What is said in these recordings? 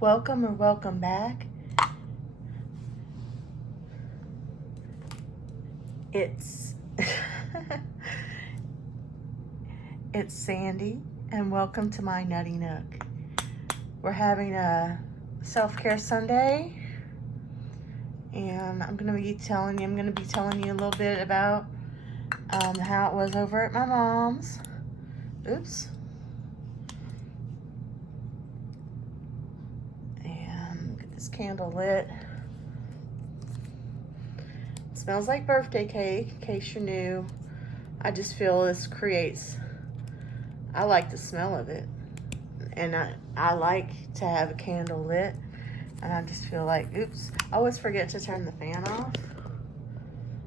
Welcome or welcome back. It's it's Sandy, and welcome to my Nutty Nook. We're having a self-care Sunday, and I'm gonna be telling you a little bit about how it was over at my mom's. Oops. And get this candle lit. It smells like birthday cake, in case you're new. I just feel this creates, I like the smell of it. And I like to have a candle lit. And I just feel like, oops, I always forget to turn the fan off.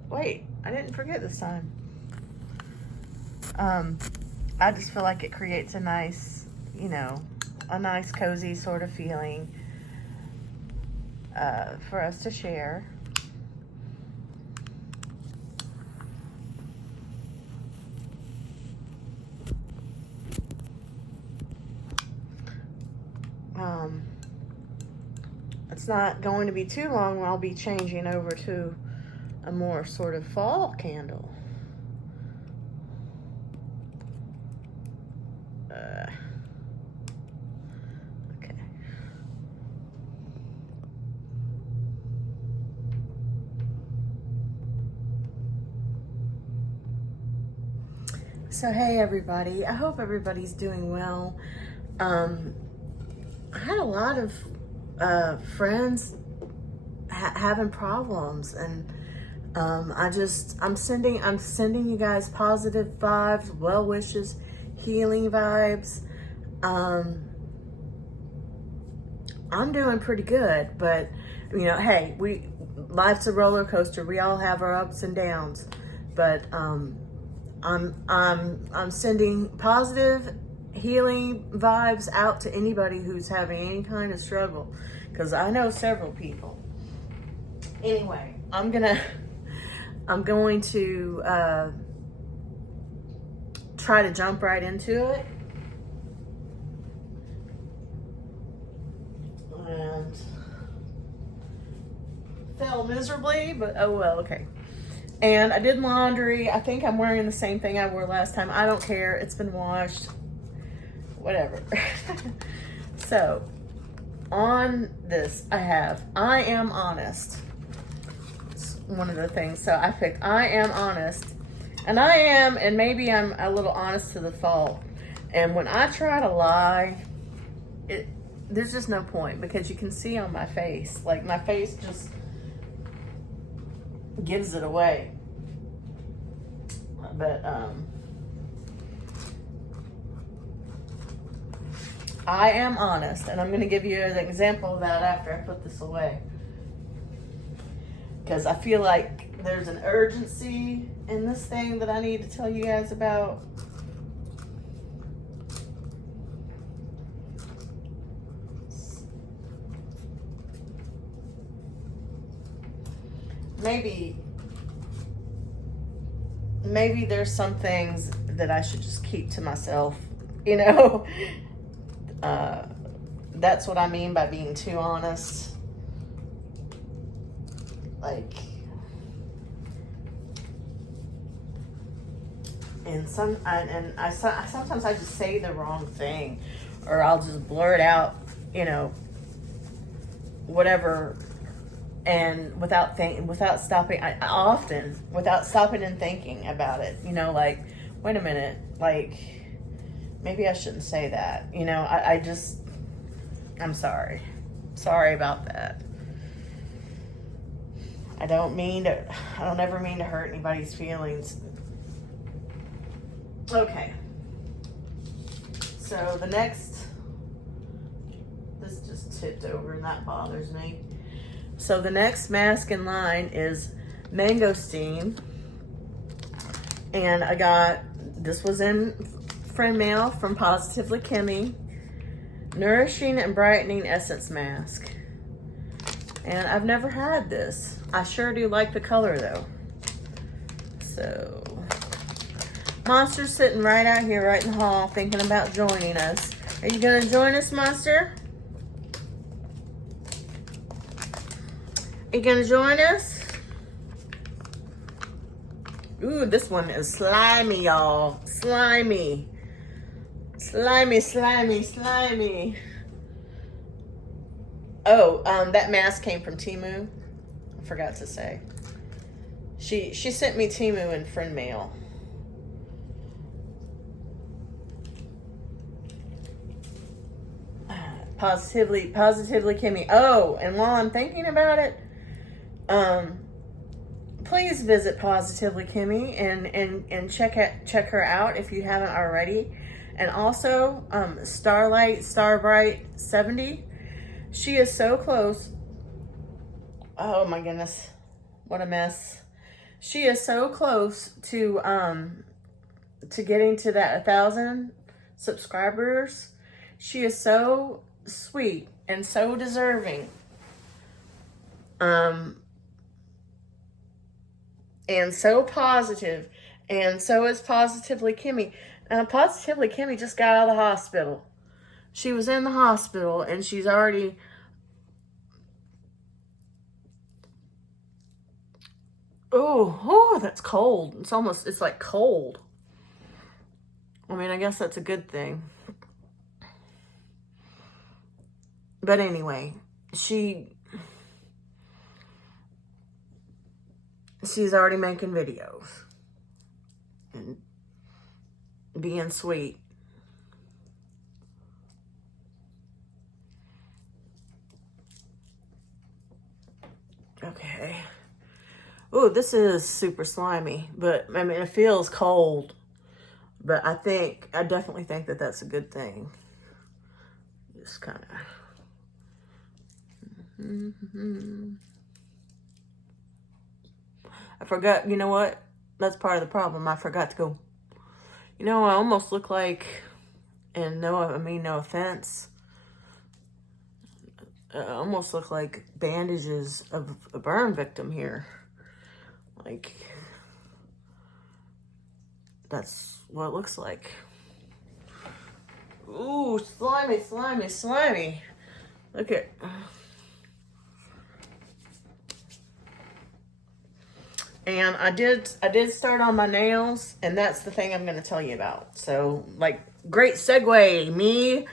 Wait, I didn't forget this time. I just feel like it creates a nice, a nice cozy sort of feeling for us to share. It's not going to be too long when I'll be changing over to a more sort of fall candle. Okay. So hey everybody, I hope everybody's doing well. I had a lot of friends having problems, and I'm sending you guys positive vibes, well wishes, healing vibes. I'm doing pretty good, but hey, life's a roller coaster. We all have our ups and downs, but I'm sending positive healing vibes out to anybody who's having any kind of struggle, because I know several people. Anyway, I'm going to try to jump right into it. And fell miserably, but oh well, okay. And I did laundry. I think I'm wearing the same thing I wore last time. I don't care. It's been washed. Whatever. So, on this, I am honest. It's one of the things. So I picked I am honest. And and maybe I'm a little honest to the fault. And when I try to lie, there's just no point, because you can see on my face, like my face just gives it away. But I am honest, and I'm going to give you an example of that after I put this away, because I feel like there's an urgency in this thing that I need to tell you guys about. Maybe there's some things that I should just keep to myself, That's what I mean by being too honest. Like, sometimes I just say the wrong thing, or I'll just blurt out, whatever, and without stopping and thinking about it, like, wait a minute, like, maybe I shouldn't say that, I'm sorry about that. I don't ever mean to hurt anybody's feelings. Okay. So this just tipped over and that bothers me. So the next mask in line is Mangosteen. And this was in friend mail from Positively Kimmy. Nourishing and Brightening Essence Mask. And I've never had this. I sure do like the color though. So, Monster's sitting right out here, right in the hall, thinking about joining us. Are you gonna join us, Monster? You gonna join us? Ooh, this one is slimy, y'all. Slimy. Slimy, slimy, slimy. Oh, that mask came from Temu. I forgot to say. She sent me Temu in friend mail. Positively Kimmy. Oh, and while I'm thinking about it, please visit Positively Kimmy and check her out if you haven't already. And also, Starbright 70. She is so close. Oh my goodness, what a mess. She is so close to getting to that 1,000 subscribers. She is so sweet and so deserving. And so positive. And so is Positively Kimmy. Positively Kimmy just got out of the hospital. She was in the hospital and she's already... Oh, that's cold. It's like cold. I mean, I guess that's a good thing. But anyway, she's already making videos and being sweet. Okay. Oh, this is super slimy, but I mean, it feels cold, but I definitely think that that's a good thing. Just kind of. I forgot, you know what? That's part of the problem. I forgot to go. You know, I almost look like, and no offense, I almost look like bandages of a burn victim here. Like, that's what it looks like. Ooh, slimy, slimy, slimy. Look at... And I did start on my nails, and that's the thing I'm going to tell you about. So, like, great segue, me.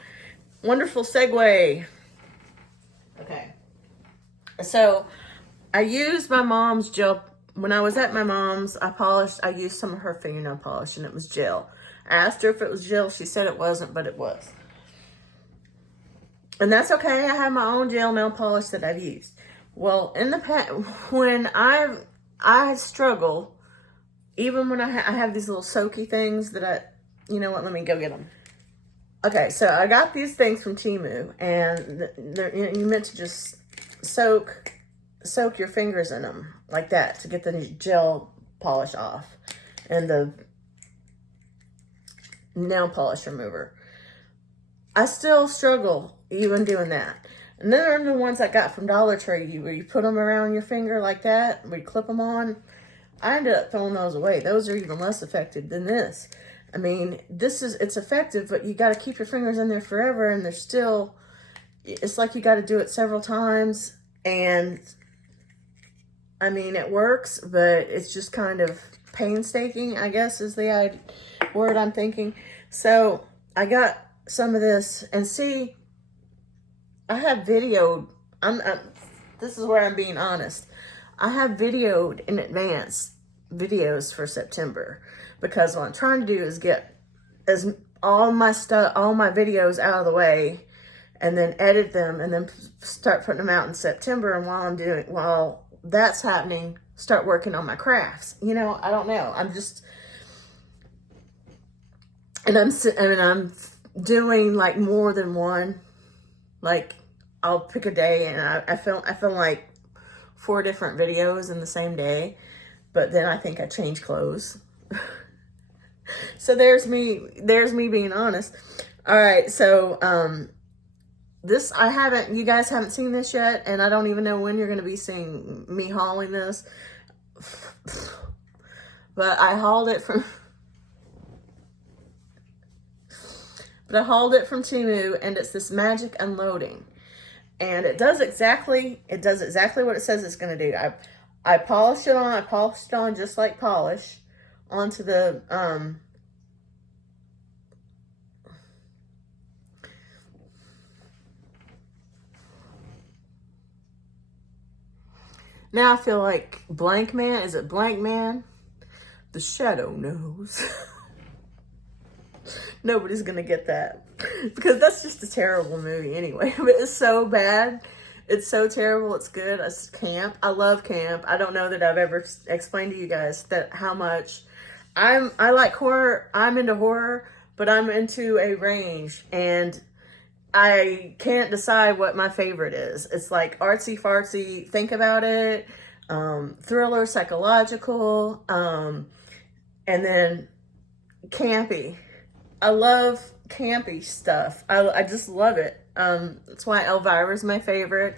Wonderful segue. Okay. So, I used my mom's gel. When I was at my mom's, I used some of her fingernail polish, and it was gel. I asked her if it was gel. She said it wasn't, but it was. And that's okay. I have my own gel nail polish that I've used. Well, in the past, when I struggle, even when I have these little soaky things that you know what, let me go get them. Okay, so I got these things from Temu, and you meant to just soak your fingers in them like that to get the gel polish off and the nail polish remover. I still struggle even doing that. And then there are the ones I got from Dollar Tree where you put them around your finger like that, where you clip them on. I ended up throwing those away. Those are even less effective than this. I mean, it's effective, but you got to keep your fingers in there forever, and it's like you got to do it several times. And I mean, it works, but it's just kind of painstaking, I guess is the word I'm thinking. So I got some of this, and see, I have videoed, this is where I'm being honest. I have videoed in advance videos for September, because what I'm trying to do is get all my videos out of the way, and then edit them, and then start putting them out in September. And while that's happening, start working on my crafts. You know, I don't know. I'm doing like more than one. Like, I'll pick a day, and I film like 4 different videos in the same day, but then I think I change clothes. So there's me being honest. All right, so you guys haven't seen this yet, and I don't even know when you're going to be seeing me hauling this. But I hauled it from Temu, and it's this magic unloading. And it does exactly what it says it's going to do. I polished it on just like polish onto the, now I feel like Blank Man. Is it Blank Man? The shadow knows. Nobody's gonna get that because that's just a terrible movie anyway. But it's so bad. It's so terrible. It's good. It's camp. I love camp. I don't know that I've ever explained to you guys that how much I like horror. I'm into horror, but I'm into a range, and I can't decide what my favorite is. It's like artsy fartsy, think about it, thriller, psychological, and then campy. I love campy stuff. I just love it. That's why Elvira's my favorite.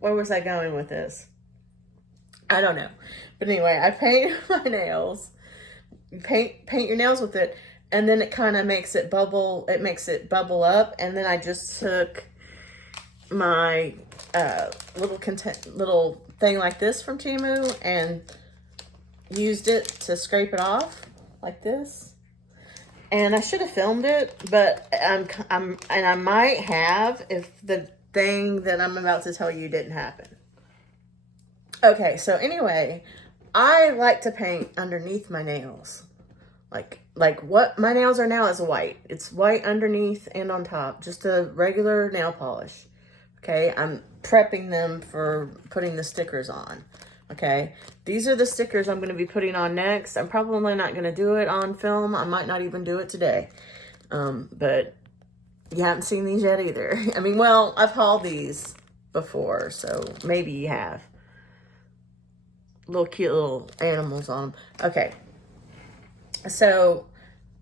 Where was I going with this? I don't know. But anyway, I paint my nails. Paint your nails with it, and then it kind of makes it bubble. It makes it bubble up, and then I just took my little thing like this from Temu and used it to scrape it off like this. And I should have filmed it, but I might have if the thing that I'm about to tell you didn't happen. Okay, so anyway, I like to paint underneath my nails. Like what my nails are now is white. It's white underneath and on top, just a regular nail polish. Okay, I'm prepping them for putting the stickers on. Okay, these are the stickers I'm going to be putting on next. I'm probably not going to do it on film. I might not even do it today. But you haven't seen these yet either. I mean, well, I've hauled these before, so maybe you have. Little cute little animals on them. Okay, so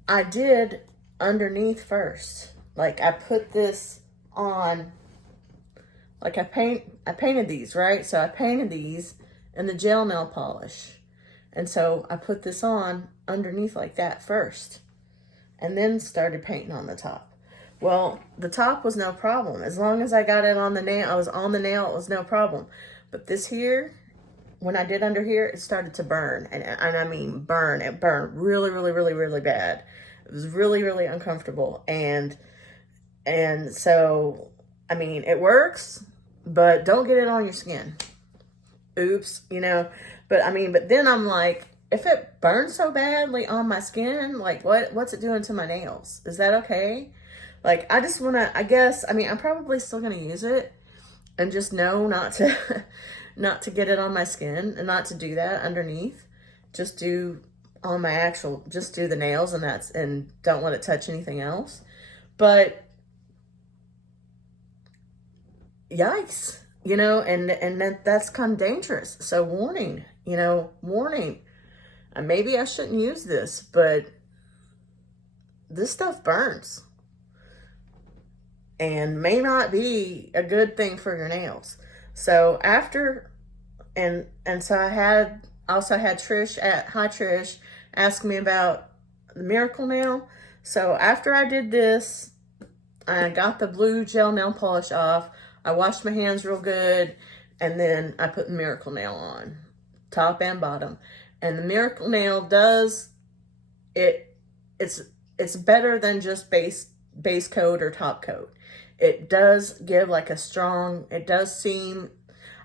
I did underneath first. Like I put this on, like I painted these, right? So I painted these in the gel nail polish. And so I put this on underneath like that first, and then started painting on the top. Well, the top was no problem. As long as I got it on the nail, I was on the nail, it was no problem. But this here, when I did under here, it started to burn. And I mean burn. It burned really, really, really, really bad. It was really, really uncomfortable. And so, I mean, it works, but don't get it on your skin. Oops, you know. But I mean, but then I'm like, if it burns so badly on my skin, like what's it doing to my nails? Is that okay? Like, I just want to, I guess, I mean, I'm probably still going to use it and just know not to, not to get it on my skin and not to do that underneath. Just do on my actual, just do the nails and don't let it touch anything else. But yikes, you know, and that's kind of dangerous. So warning, you know, warning. And maybe I shouldn't use this, but this stuff burns and may not be a good thing for your nails. So after, and so I also had Trish at Hi Trish ask me about the Miracle Nail. So after I did this, I got the blue gel nail polish off. I washed my hands real good, and then I put the Miracle Nail on, top and bottom. And the Miracle Nail does, it's better than just base coat or top coat. It does give like a strong, it does seem,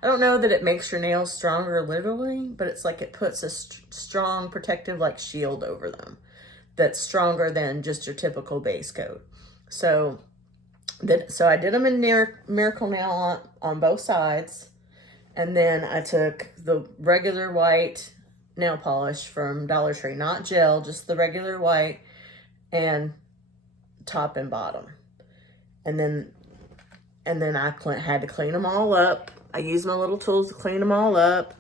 I don't know that it makes your nails stronger literally, but it's like it puts a strong protective like shield over them that's stronger than just your typical base coat. So I did them in Miracle Nail on both sides, and then I took the regular white nail polish from Dollar Tree, not gel, just the regular white, and top and bottom. And then I had to clean them all up. I used my little tools to clean them all up.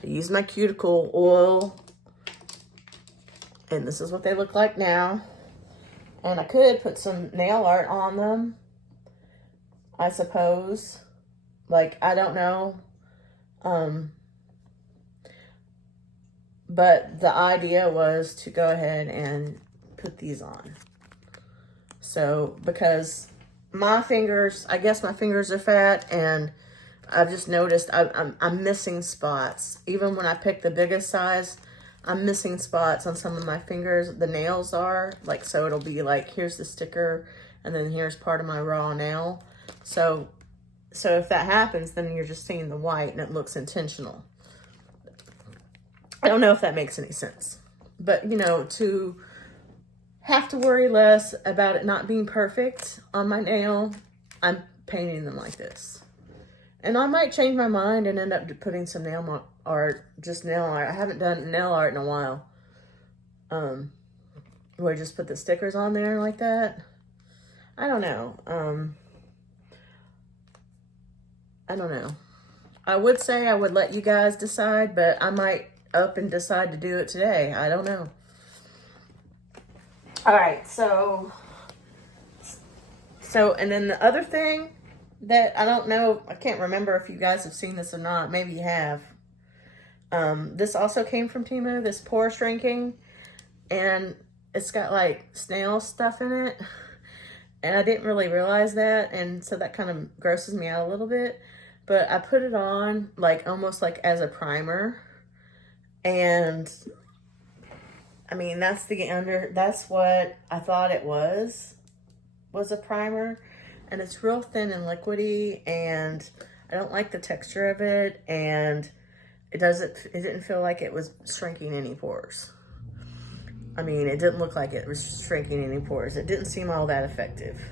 I used my cuticle oil, and this is what they look like now. And I could put some nail art on them, I suppose. Like, I don't know. But the idea was to go ahead and put these on. So, because my fingers, I guess my fingers are fat, and I've just noticed I'm missing spots. Even when I pick the biggest size, I'm missing spots on some of my fingers. The nails are, like, so it'll be like, here's the sticker, and then here's part of my raw nail. So if that happens, then you're just seeing the white, and it looks intentional. I don't know if that makes any sense. But, you know, to have to worry less about it not being perfect on my nail, I'm painting them like this. And I might change my mind and end up putting some nail art, just nail art. I haven't done nail art in a while. Where I just put the stickers on there like that. I don't know. I don't know. I would say I would let you guys decide, but I might up and decide to do it today. I don't know. All right, so, and then the other thing that I don't know, I can't remember if you guys have seen this or not. Maybe you have. This also came from Temu, this pore shrinking, and it's got like snail stuff in it, and I didn't really realize that, and so that kind of grosses me out a little bit. But I put it on like almost like as a primer, and I mean, that's what I thought it was a primer. And it's real thin and liquidy, and I don't like the texture of it, and it didn't feel like it was shrinking any pores. I mean, it didn't look like it was shrinking any pores. It didn't seem all that effective.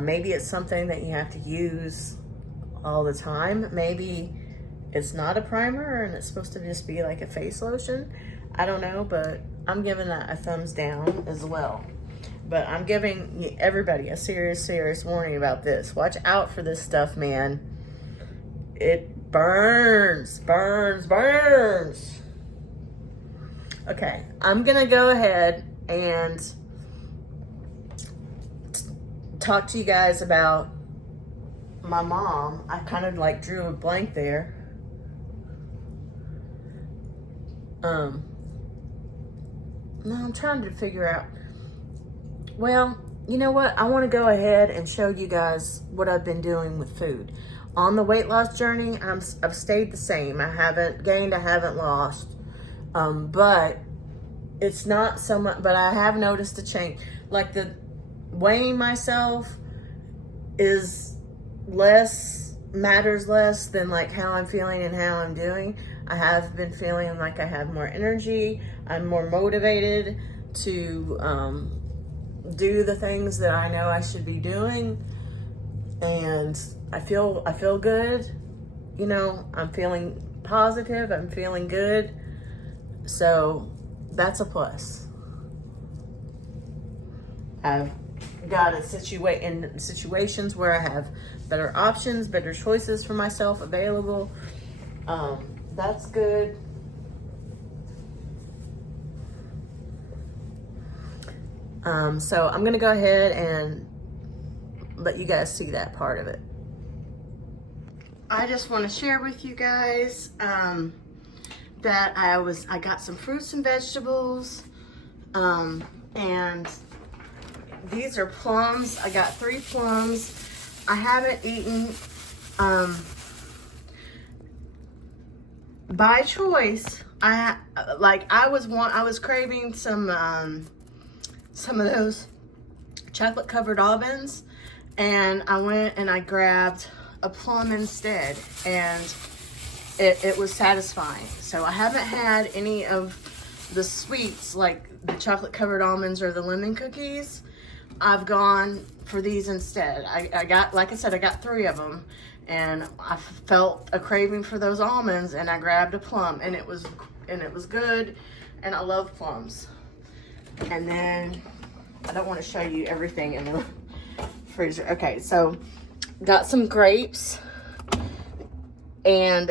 Maybe it's something that you have to use all the time. Maybe it's not a primer and it's supposed to just be like a face lotion. I don't know, but I'm giving that a thumbs down as well. But I'm giving everybody a serious warning about this. Watch out for this stuff, man. It burns. Okay, I'm gonna go ahead and talk to you guys about my mom. I kind of like drew a blank there. No, I'm trying to figure out. Well, you know what? I want to go ahead and show you guys what I've been doing with food. On the weight loss journey, I've stayed the same. I haven't gained, I haven't lost. But it's not so much, but I have noticed a change. Like the weighing myself matters less than like how I'm feeling and how I'm doing. I have been feeling like I have more energy. I'm more motivated to do the things that I know I should be doing, and I feel good. You know, I'm feeling positive. I'm feeling good. So that's a plus. I've got in situations where I have better options, better choices for myself available. That's good. So I'm gonna go ahead and let you guys see that part of it. I just want to share with you guys that I got some fruits and vegetables, and these are plums. I got 3 plums. I haven't eaten by choice. I was craving some of those chocolate covered almonds, and I went and I grabbed a plum instead, and it was satisfying. So I haven't had any of the sweets like the chocolate covered almonds or the lemon cookies. I've gone for these instead. I got, like I said, I got 3 of them, and I felt a craving for those almonds, and I grabbed a plum, and it was good, and I love plums. And then I don't want to show you everything in the freezer. Okay, so got some grapes, and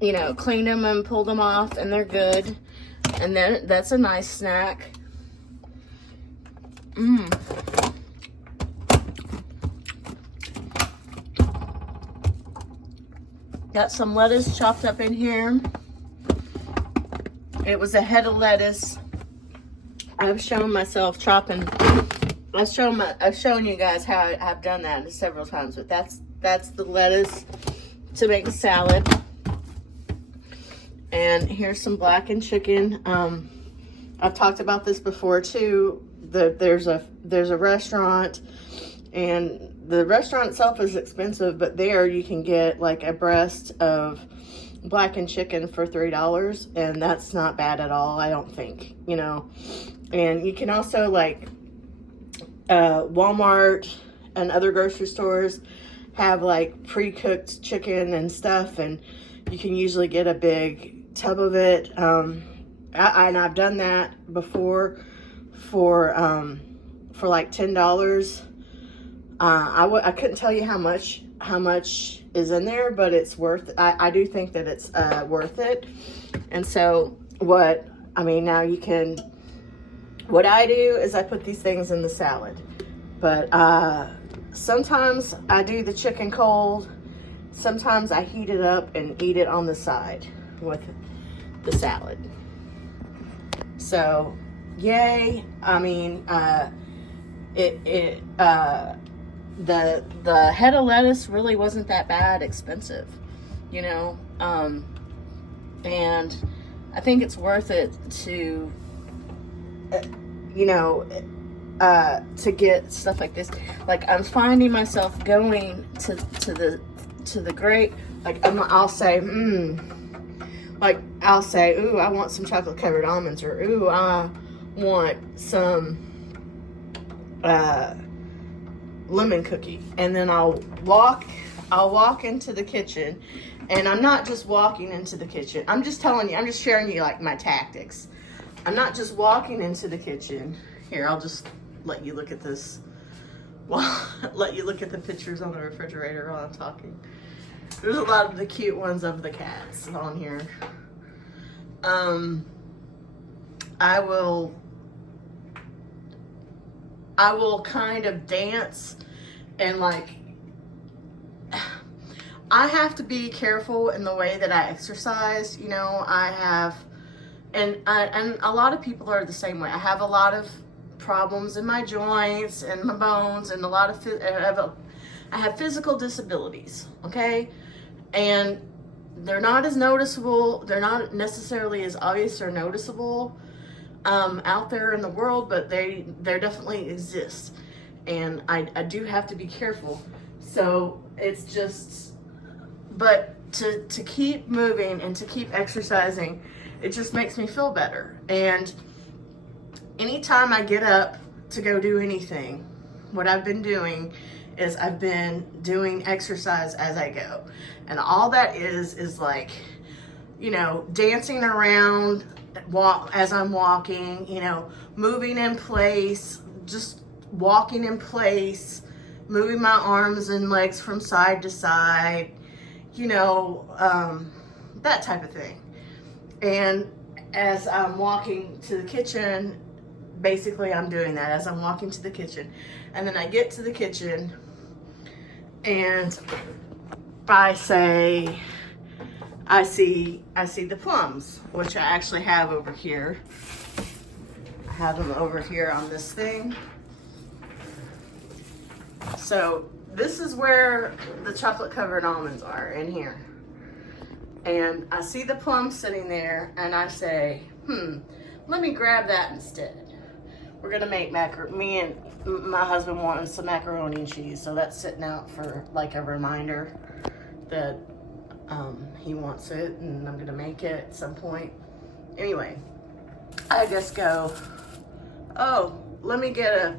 you know, cleaned them and pulled them off, and they're good. And then that's a nice snack. Got some lettuce chopped up in here. It was a head of lettuce. I've shown myself chopping I've shown you guys how I've done that several times, but that's the lettuce to make a salad. And here's some blackened chicken. I've talked about this before too. There's a restaurant, and the restaurant itself is expensive, but there you can get like a breast of blackened chicken for $3, and that's not bad at all, I don't think, you know. And you can also, like, Walmart and other grocery stores have like pre-cooked chicken and stuff, and you can usually get a big tub of it. And I've done that before for like $10. I couldn't tell you how much is in there, but it's worth. I do think that it's worth it. And so what I do is I put these things in the salad, but sometimes I do the chicken cold. Sometimes I heat it up and eat it on the side with the salad. So yay. I mean, the head of lettuce really wasn't that bad expensive, you know, and I think it's worth it to, you know, to get stuff like this. Like, I'm finding myself going to the great, like, I'll say, ooh, I want some chocolate covered almonds, or ooh, I want some lemon cookie. And then I'll walk into the kitchen, and I'm not just walking into the kitchen. I'm just sharing you like my tactics. I'm not just walking into the kitchen. Here, I'll just let you look at this. Well, let you look at the pictures on the refrigerator while I'm talking. There's a lot of the cute ones of the cats on here. I will kind of dance, and like, I have to be careful in the way that I exercise. You know, and a lot of people are the same way. I have a lot of problems in my joints and my bones, and I have physical disabilities, okay? And they're not as noticeable, they're not necessarily as obvious or noticeable out there in the world, but they definitely exist. And I do have to be careful. So it's just, but to keep moving and to keep exercising, it just makes me feel better. And anytime I get up to go do anything, what I've been doing is I've been doing exercise as I go. And all that is like, you know, dancing around, as I'm walking, you know, moving in place, just walking in place, moving my arms and legs from side to side, you know, that type of thing. And as I'm walking to the kitchen, basically I'm doing that as I'm walking to the kitchen. And then I get to the kitchen and I see the plums, which I actually have over here. I have them over here on this thing. So this is where the chocolate covered almonds are, in here. And I see the plums sitting there, and I say, let me grab that instead. We're gonna make me and my husband wanted some macaroni and cheese, so that's sitting out for like a reminder that he wants it, and I'm gonna make it at some point. Anyway, I just go, oh, let me try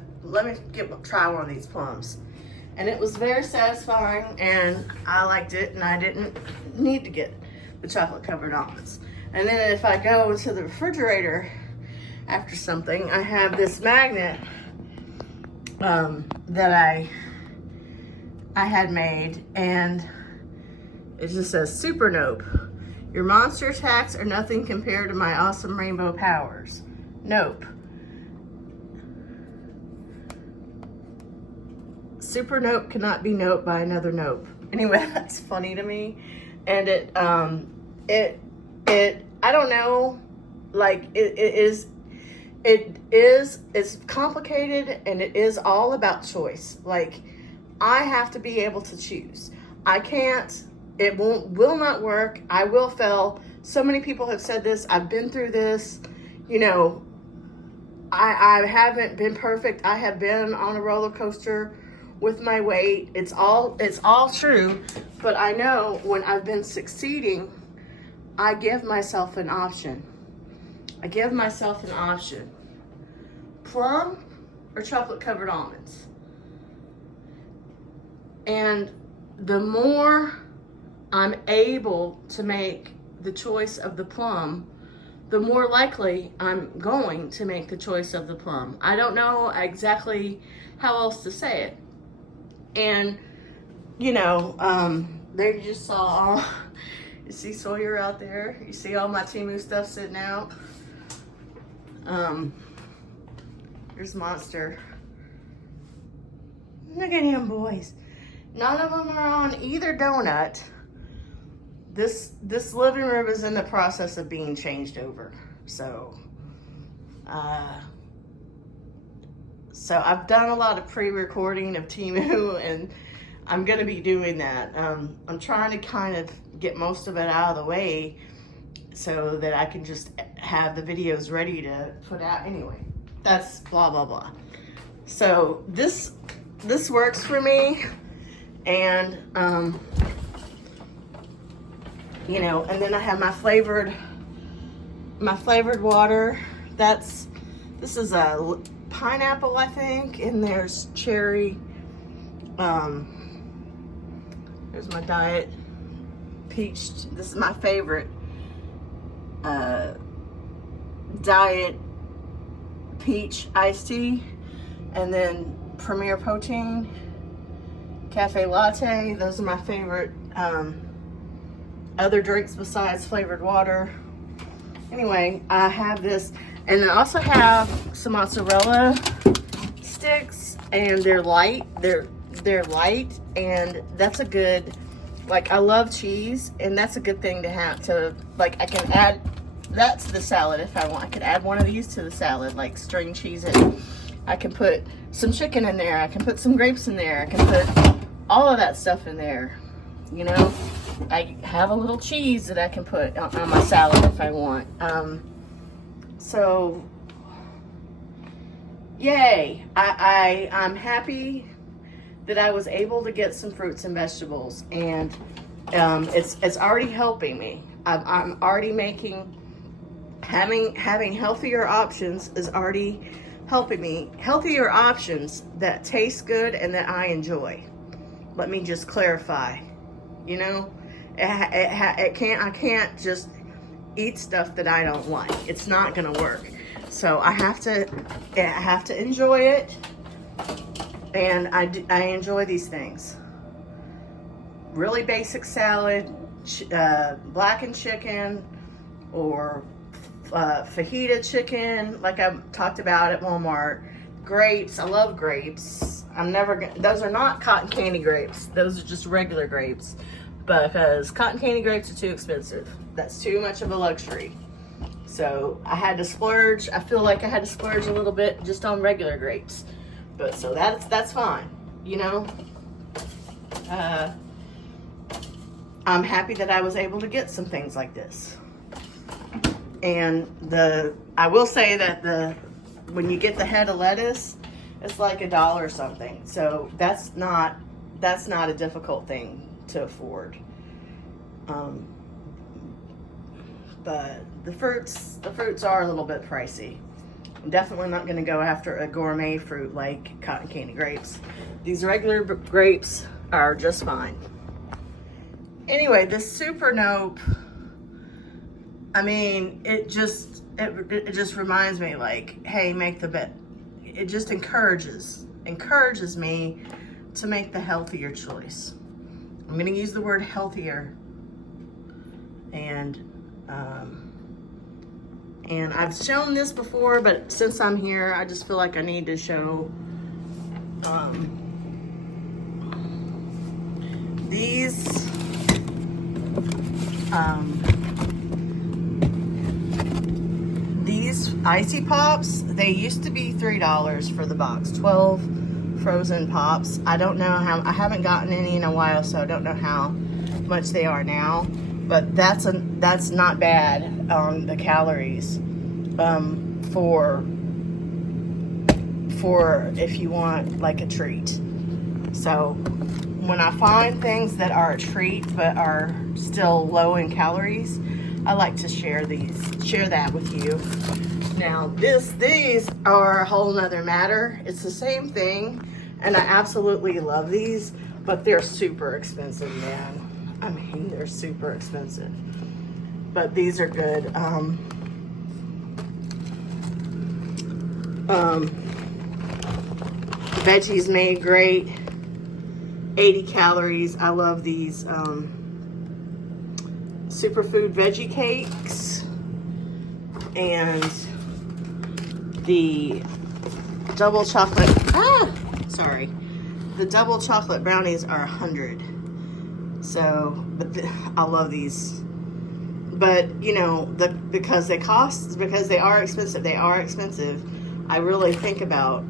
one of these plums. And it was very satisfying, and I liked it, and I didn't need to get the chocolate covered almonds. And then if I go into the refrigerator after something, I have this magnet that I had made, and it just says, Super Nope. Your monster attacks are nothing compared to my awesome rainbow powers. Nope. Super Nope cannot be noped by another nope. Anyway, that's funny to me. And it I don't know, like, it it's complicated, and it is all about choice. Like, I have to be able to choose. I can't, it will not work. I will fail. So many people have said this. I've been through this. You know, I haven't been perfect. I have been on a roller coaster with my weight. It's all true. But I know when I've been succeeding, I give myself an option. I give myself an option. Plum or chocolate covered almonds. And the more I'm able to make the choice of the plum, the more likely I'm going to make the choice of the plum. I don't know exactly how else to say it. And, you know, there you just saw all, you see Sawyer out there. You see all my Temu stuff sitting out. Here's Monster. Look at him, boys. None of them are on either donut. This living room is in the process of being changed over. So I've done a lot of pre-recording of Temu, and I'm gonna be doing that. I'm trying to kind of get most of it out of the way so that I can just have the videos ready to put out anyway. That's blah, blah, blah. So this works for me. And, you know, and then I have my flavored water. This is a pineapple, I think, and there's cherry. There's my Diet Peach. This is my favorite Diet Peach iced tea. And then Premier Protein, Cafe Latte. Those are my favorite other drinks besides flavored water. Anyway, I have this, and I also have some mozzarella sticks, and they're light. They're light, and that's a good, like, I love cheese, and that's a good thing to have to, like, I can add that to the salad if I want. I could add one of these to the salad, like string cheese it. I can put some chicken in there. I can put some grapes in there. I can put all of that stuff in there. You know, I have a little cheese that I can put on my salad if I want. So, yay. I'm happy that I was able to get some fruits and vegetables, and it's already helping me. I'm already having healthier options is already helping me. Healthier options that taste good and that I enjoy. Let me just clarify. You know, I can't just eat stuff that I don't like. It's not gonna work. So I have to enjoy it, and I enjoy these things. Really basic salad, blackened chicken, or fajita chicken, like I talked about at Walmart. Grapes, I love grapes. Those are not cotton candy grapes. Those are just regular grapes, because cotton candy grapes are too expensive. That's too much of a luxury. So I had to splurge. I feel like I had to splurge a little bit just on regular grapes. But so that's fine, you know. I'm happy that I was able to get some things like this. And I will say that when you get the head of lettuce, it's like $1 or something. So that's not a difficult thing to afford. But the fruits are a little bit pricey. I'm definitely not going to go after a gourmet fruit like cotton candy grapes. These regular grapes are just fine. Anyway, this Super Nope, I mean, it just reminds me, like, hey, make the bet. It just encourages me to make the healthier choice. I'm going to use the word healthier. And I've shown this before, but since I'm here, I just feel like I need to show these icy pops. They used to be $3 for the box, 12 frozen pops. I don't know how, I haven't gotten any in a while, so I don't know how much they are now, but that's not bad on the calories for if you want like a treat. So when I find things that are a treat but are still low in calories, I like to share that with you. Now these are a whole nother matter. It's the same thing, and I absolutely love these, but they're super expensive, man. I mean, they're super expensive, but these are good. Veggies made great, 80 calories. I love these superfood veggie cakes, and the double chocolate, the double chocolate brownies are 100. So, but I love these. But you know, because they are expensive, I really think about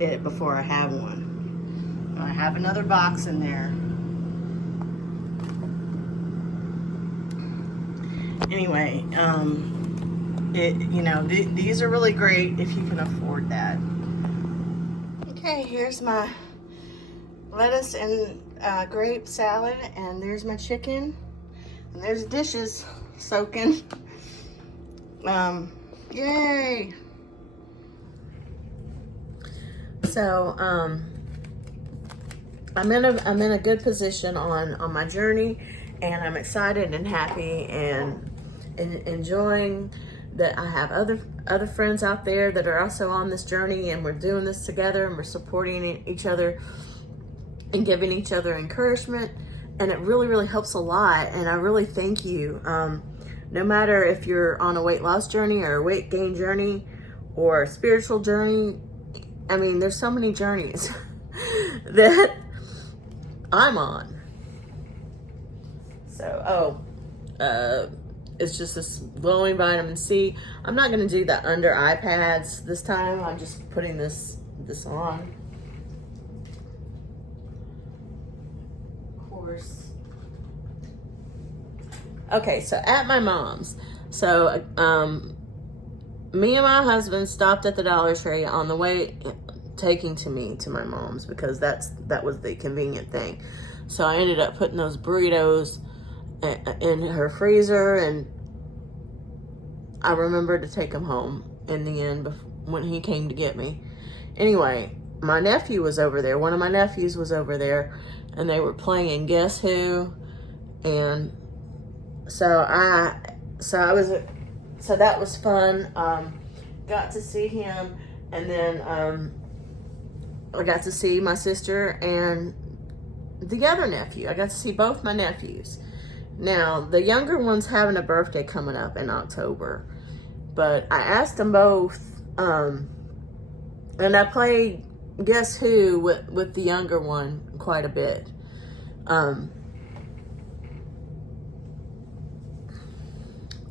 it before I have one. I have another box in there. Anyway, these are really great if you can afford that. Okay, here's my lettuce and grape salad, and there's my chicken, and there's dishes soaking. Yay! So I'm in a good position on my journey, and I'm excited and happy and enjoying that I have other friends out there that are also on this journey, and we're doing this together, and we're supporting each other and giving each other encouragement, and it really, really helps a lot, and I really thank you. No matter if you're on a weight loss journey or a weight gain journey or a spiritual journey, I mean, there's so many journeys that I'm on. So, it's just this glowing vitamin C. I'm not gonna do the under eye pads this time. I'm just putting this on. Of course. Okay, so at my mom's. So, me and my husband stopped at the Dollar Tree on the way taking me to my mom's, because that was the convenient thing. So I ended up putting those burritos in her freezer, and I remembered to take them home in the end when he came to get me. Anyway, my nephew was over there. One of my nephews was over there, and they were playing Guess Who, and so that was fun. Got to see him, and then I got to see my sister and the other nephew. I got to see both my nephews. Now, the younger one's having a birthday coming up in October, but I asked them both, and I played Guess Who with the younger one quite a bit.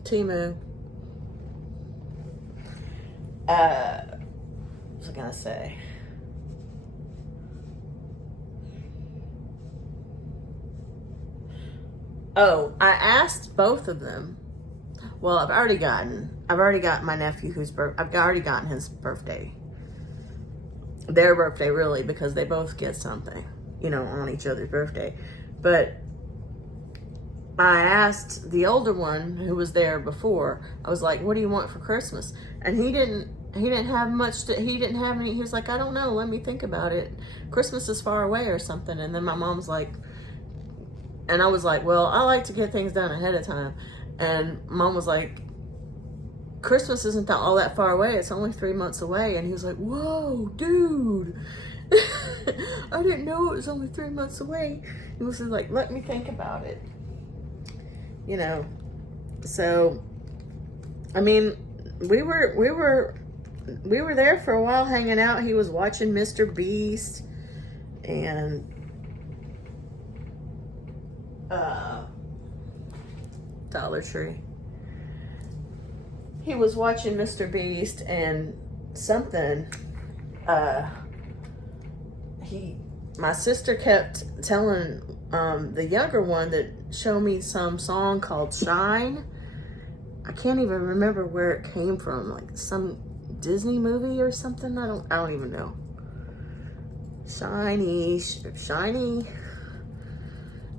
Timu. What was I gonna say? Oh, I asked both of them. Well, I've already gotten my nephew I've already gotten his birthday. Their birthday, really, because they both get something, on each other's birthday. But I asked the older one who was there before, I was like, what do you want for Christmas? And he didn't have much he didn't have any. He was like, I don't know, let me think about it. Christmas is far away or something. And then my mom's like, and I was like, well, I like to get things done ahead of time. And Mom was like, Christmas isn't all that far away. It's only 3 months away. And he was like, whoa, dude. I didn't know it was only 3 months away. He was like, let me think about it. So, I mean, we were there for a while hanging out. He was watching Mr. Beast and Dollar Tree. he was watching Mr. Beast and something, my sister kept telling the younger one that show me some song called Shine. I can't even remember where it came from, like some Disney movie or something. I don't even know. Shiny.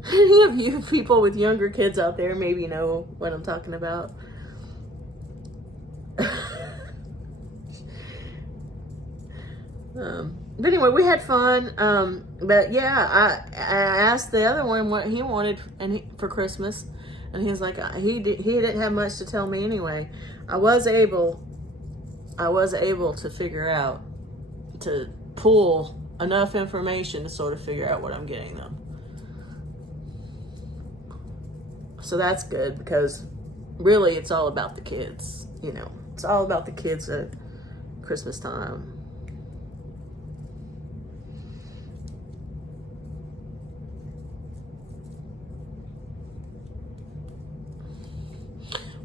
Any of you people with younger kids out there maybe know what I'm talking about. But anyway, we had fun. But yeah, I asked the other one what he wanted for Christmas, and he was like, he didn't have much to tell me anyway. I was able to figure out, to pull enough information to sort of figure out what I'm getting them. So that's good, because really it's all about the kids, you know. It's all about the kids at Christmas time.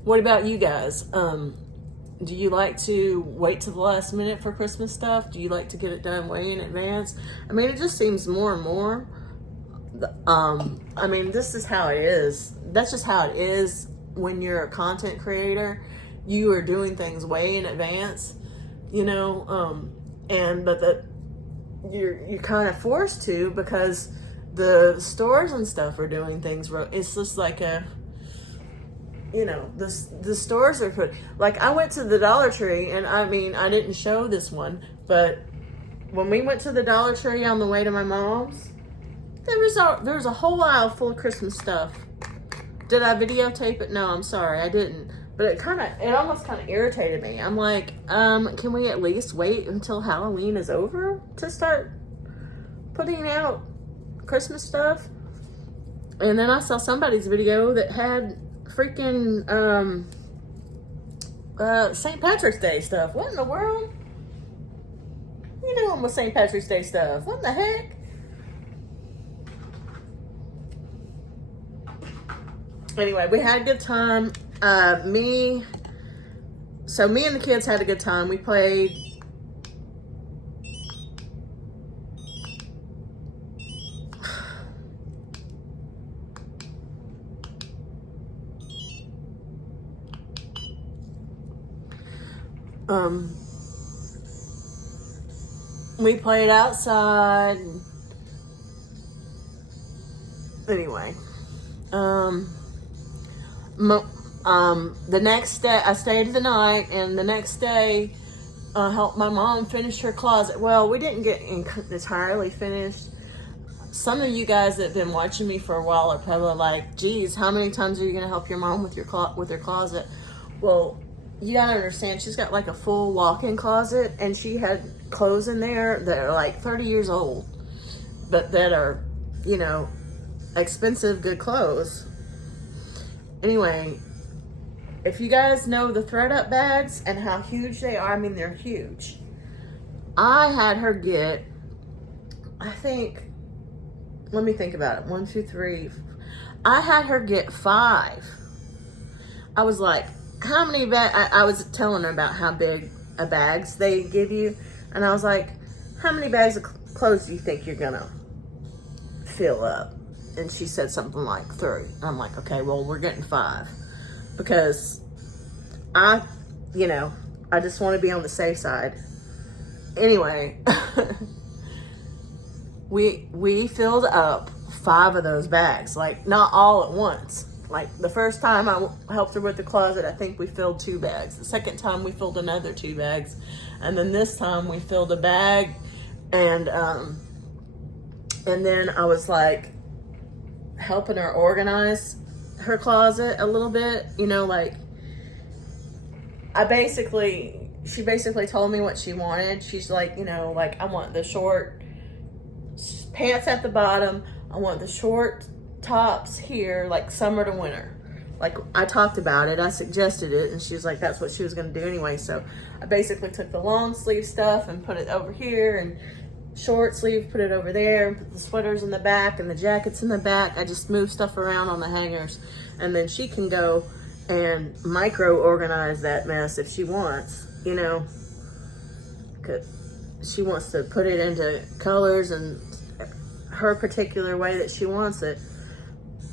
What about you guys? Do you like to wait till the last minute for Christmas stuff? Do you like to get it done way in advance? I mean, it just seems more and more. I mean, this is how it is. That's just how it is when you're a content creator. You are doing things way in advance, you know, but you're kind of forced to, because the stores and stuff are doing things. It's just like you know, the stores are put, like, I went to the Dollar Tree, and I mean, I didn't show this one, but when we went to the Dollar Tree on the way to my mom's, there was a whole aisle full of Christmas stuff. Did I videotape it? No, I'm sorry, I didn't. But it almost kind of irritated me. I'm like, can we at least wait until Halloween is over to start putting out Christmas stuff? And then I saw somebody's video that had freaking St. Patrick's Day stuff. What in the world? You doing with St. Patrick's Day stuff? What the heck? Anyway, we had a good time. Me and the kids had a good time. We played outside. Anyway, the next day I stayed the night, and the next day helped my mom finish her closet. Well, we didn't get entirely finished. Some of you guys that have been watching me for a while are probably like, geez, how many times are you going to help your mom with her closet? Well, you gotta understand, she's got like a full walk-in closet, and she had clothes in there that are like 30 years old, but that are, you know, expensive, good clothes. Anyway, if you guys know the thread-up bags and how huge they are, I mean, they're huge. I had her get, I think, let me think about it. 1, 2, 3. I had her get 5. I was like, how many bags? I was telling her about how big a bags they give you, and I was like, how many bags of clothes do you think you're gonna fill up? And she said something like 3. I'm like, okay, well, we're getting 5, because I just want to be on the safe side. Anyway, we filled up 5 of those bags, like not all at once. Like the first time I helped her with the closet, I think we filled 2 bags. The second time we filled another 2 bags. And then this time we filled a bag, and then I was like helping her organize her closet a little bit, you know, like she basically told me what she wanted. She's like, you know, like, I want the short pants at the bottom. I want the short tops here, like summer to winter. Like, I talked about it, I suggested it, and she was like, that's what she was going to do anyway. So I basically took the long sleeve stuff and put it over here, and short sleeve, put it over there, and put the sweaters in the back and the jackets in the back. I just moved stuff around on the hangers, and then she can go and micro organize that mess if she wants, you know, 'cause she wants to put it into colors and her particular way that she wants it.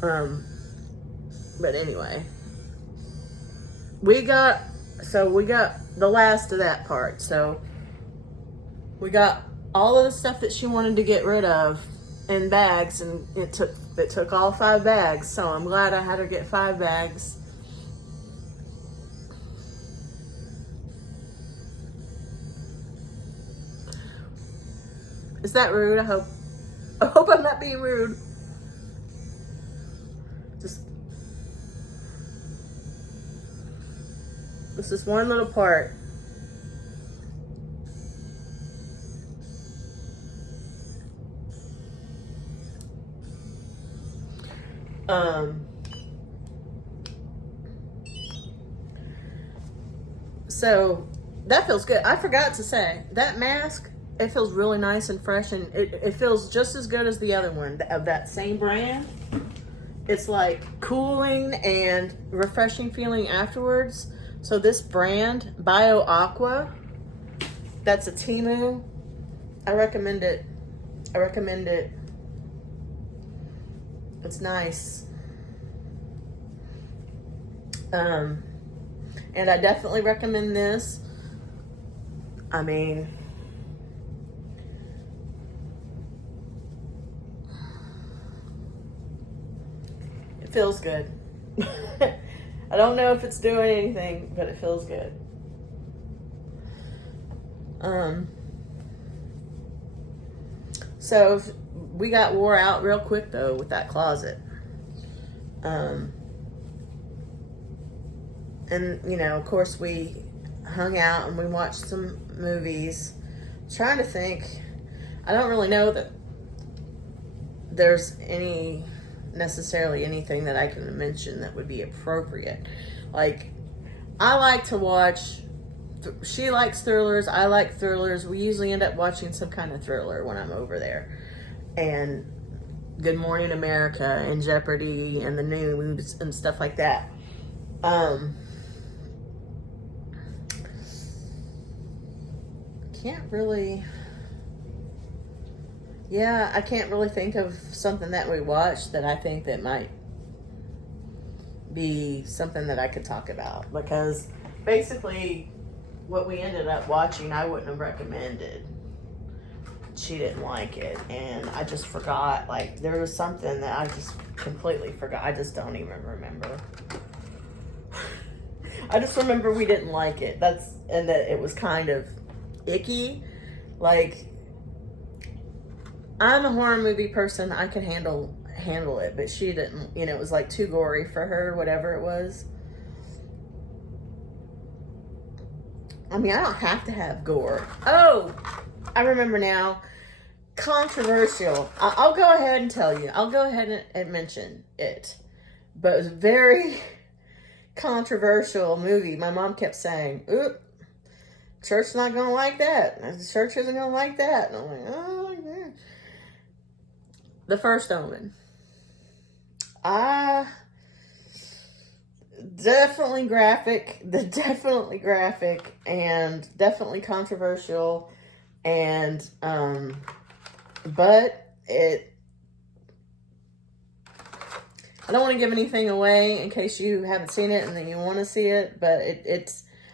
But anyway, we got the last of that part. So we got all of the stuff that she wanted to get rid of in bags, and it took all 5 bags. So I'm glad I had her get 5 bags. Is that rude? I hope I'm not being rude. This is one little part. So that feels good. I forgot to say, that mask, it feels really nice and fresh, and it feels just as good as the other one of that same brand. It's like cooling and refreshing feeling afterwards. So this brand, Bio Aqua, that's a Temu. I recommend it. It's nice. And I definitely recommend this. I mean, it feels good. I don't know if it's doing anything, but it feels good. So we got wore out real quick though with that closet. And you know, of course we hung out and we watched some movies. Trying to think, I don't really know that there's necessarily anything that I can mention that would be appropriate. Like, I like to watch, she likes thrillers, I like thrillers. We usually end up watching some kind of thriller when I'm over there. And Good Morning America and Jeopardy and the news and stuff like that. I can't really think of something that we watched that I think that might be something that I could talk about, because basically what we ended up watching I wouldn't have recommended. She didn't like it, and I just forgot. Like, there was something that I just completely forgot. I just don't even remember. I just remember we didn't like it. And that it was kind of icky. Like, I'm a horror movie person. I could handle it, but she didn't. You know, it was like too gory for her, whatever it was. I mean, I don't have to have gore. Oh, I remember now. Controversial. I'll go ahead and tell you. I'll go ahead and mention it. But it was a very controversial movie. My mom kept saying, "Oop, church's not going to like that. The church isn't going to like that." And I'm like, oh, yeah. The First Omen. Definitely graphic, and definitely controversial, and but I don't want to give anything away in case you haven't seen it and then you want to see it, but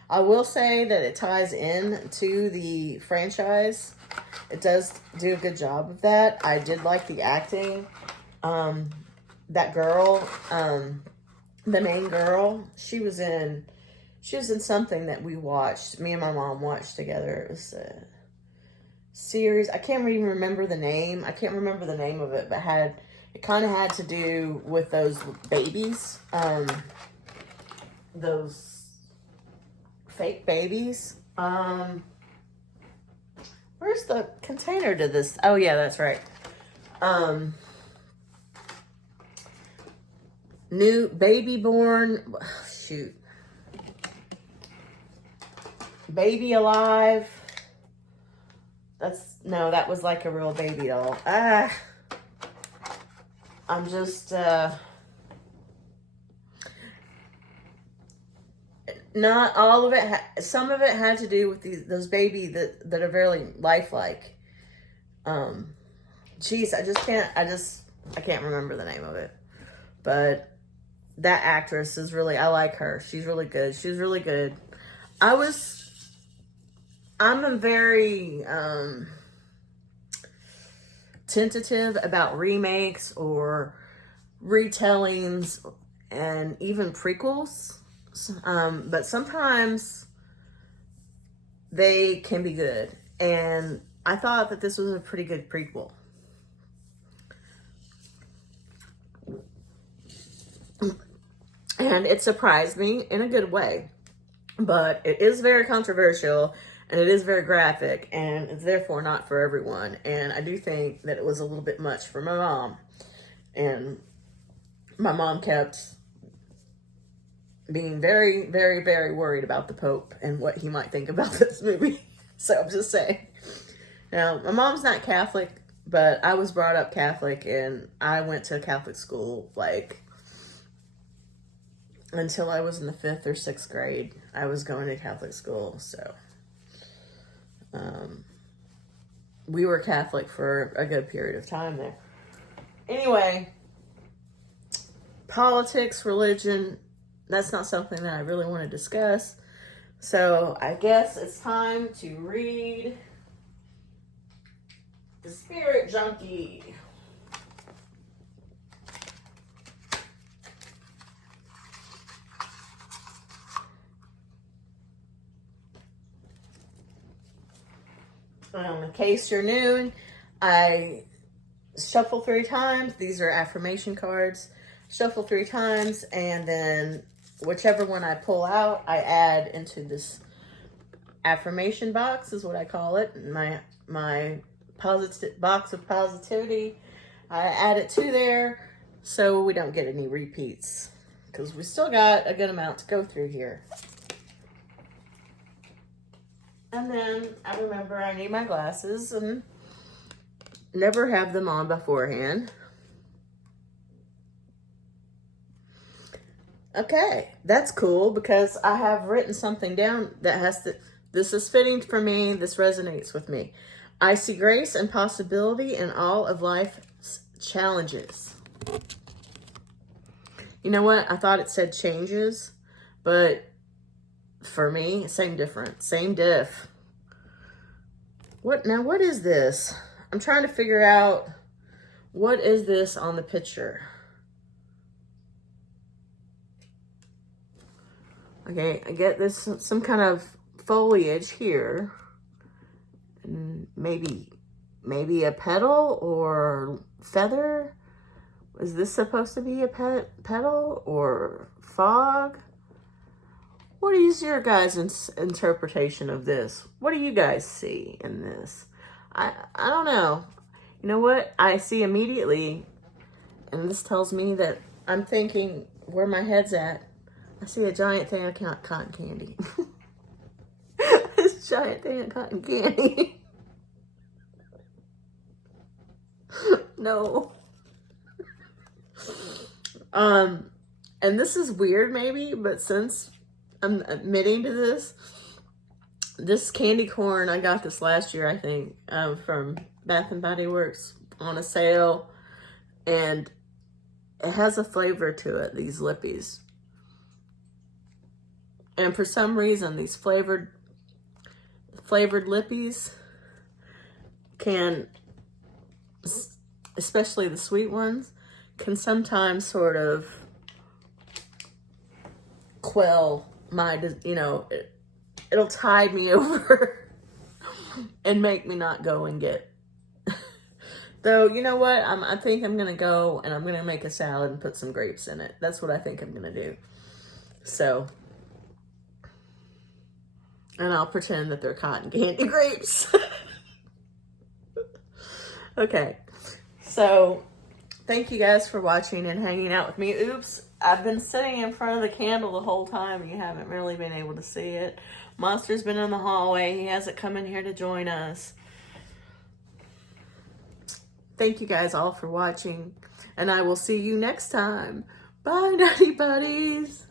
I will say that it ties in to the franchise. It does do a good job of that. I did like the acting. That girl, the main girl, she was in something that we watched. Me and my mom watched together. It was a series. I can't even remember the name. I can't remember the name of it, but it kind of had to do with those babies, those fake babies. Where's the container to this? Oh yeah, that's right. New baby born, shoot. Baby alive. That was like a real baby doll. I'm just, Not all of it. Some of it had to do with those baby that are very lifelike. Geez, I can't remember the name of it. But that actress is really, I like her. She's really good. She's really good. I'm a very tentative about remakes or retellings and even prequels. But sometimes they can be good. And I thought that this was a pretty good prequel. And it surprised me in a good way. But it is very controversial and it is very graphic and it's therefore not for everyone. And I do think that it was a little bit much for my mom. And my mom kept being very, very, very worried about the Pope and what he might think about this movie. So I'm just saying. Now, my mom's not Catholic, but I was brought up Catholic and I went to a Catholic school like until I was in the 5th or 6th grade. I was going to Catholic school, so we were Catholic for a good period of time there. Anyway, politics, religion, that's not something that I really want to discuss. So I guess it's time to read The Spirit Junkie. In case you're new, I shuffle 3 times. These are affirmation cards. Shuffle 3 times, and then whichever one I pull out, I add into this affirmation box, is what I call it. My positive box of positivity. I add it to there so we don't get any repeats, because we still got a good amount to go through here. And then I remember I need my glasses and never have them on beforehand. Okay, that's cool because I have written something down that has to, this is fitting for me, this resonates with me. I see grace and possibility in all of life's challenges. You know what? I thought it said changes, but for me, same difference, same diff. What is this? I'm trying to figure out what is this on the picture. Okay, I get this some kind of foliage here. And maybe a petal or feather. Is this supposed to be a petal or fog? What is your guys' interpretation of this? What do you guys see in this? I don't know. You know what? I see immediately, and this tells me that I'm thinking where my head's at. I see a giant thing of cotton candy. This giant thing of cotton candy. No. And this is weird maybe, but since I'm admitting to this candy corn, I got this last year, I think, from Bath and Body Works on a sale, and it has a flavor to it, these lippies. And for some reason, these flavored lippies can, especially the sweet ones, can sometimes sort of quell my, you know, it'll tide me over and make me not go and get. Though, you know what? I think I'm going to go and I'm going to make a salad and put some grapes in it. That's what I think I'm going to do. So, and I'll pretend that they're cotton candy grapes. Okay. So, thank you guys for watching and hanging out with me. Oops, I've been sitting in front of the candle the whole time. You haven't really been able to see it. Monster's been in the hallway. He hasn't come in here to join us. Thank you guys all for watching, and I will see you next time. Bye, Nutty Buddies.